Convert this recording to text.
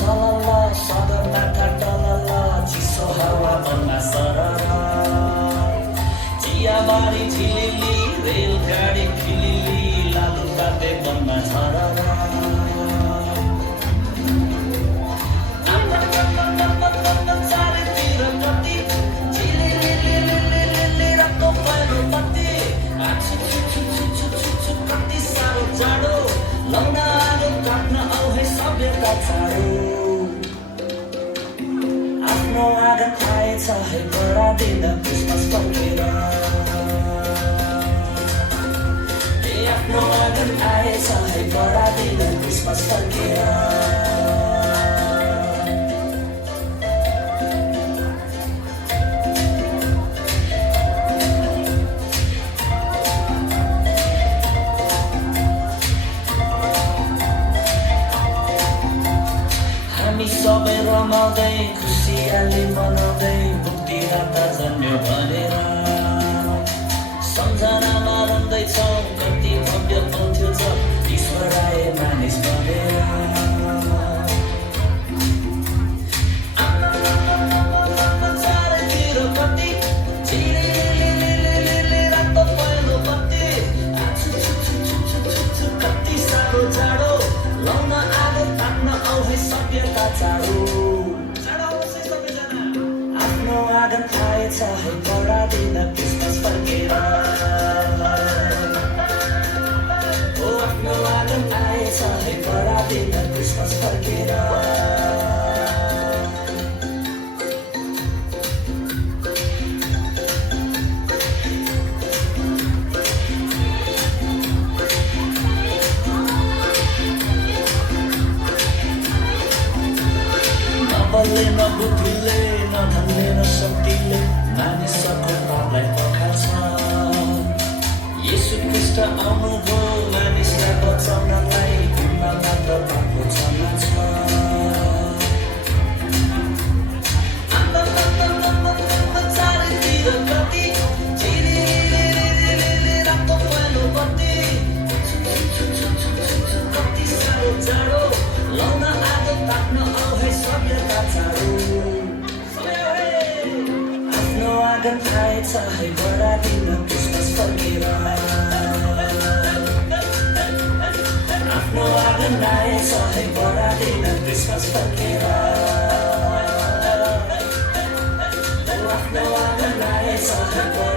चलल सगरमाथा टलल चिसो हावा मनमा सरर चियाबारी झिलिली रेलगाडी खिलिली लालु पाते मनमा झरर चारैतिर कति झिलिलिलिलिलिलिलि रातो पहेँलो बत्ती आछु कति साह्रो जाडो लाउन आगो काट्न आऊ है सभ्यता चाँडो आफ्नो आँगन आएछ है बढादिन क्रिसमस फर्केर आफ्नो आँगन आएछ है बढादिन क्रिसमस फर्केर हामी सबै रमाउँदै खुसियाली मनाउँदै मुक्ति राता जन्म्यो भनेर सम्झनामा रम्दैछौँ कति भव्य पाउँथ्यो जब ईश्वर आए मानिस बनेर चारैतिर कति झिलिलिलिलिलिलि रातो पहेँलो बत्ती आछु कति साह्रो जाडो लाउन आगो ताप्न आऊ है सभ्यता चाँडो आफ्नो आँगन आएछ है बढादिन क्रिसमस फर्केर ओ आफ्नो आँगन आएछ है बढादिन क्रिसमस फर्केर नबलले न बुद्धिले न धनले न शक्तिले मानिसको पापलाई पखाल्छ येशू ख्रीष्ट आउनुभयो मानिसलाई बचाउनलाई उनमा मात्र पापको क्षमा छ चारैतिर कति झिलिलिलिलिलिलि रातो पहेँलो बत्ती कति साह्रो जाडो लाउन आगो ताप्न आऊ है सभ्यता चाँडो आफ्नो आँगन आएछ है बढादिन क्रिसमस फर्केर आफ्नो आँगन आएछ है बढादिन क्रिसमस फर्केर आफ्नो आँगन आएछ है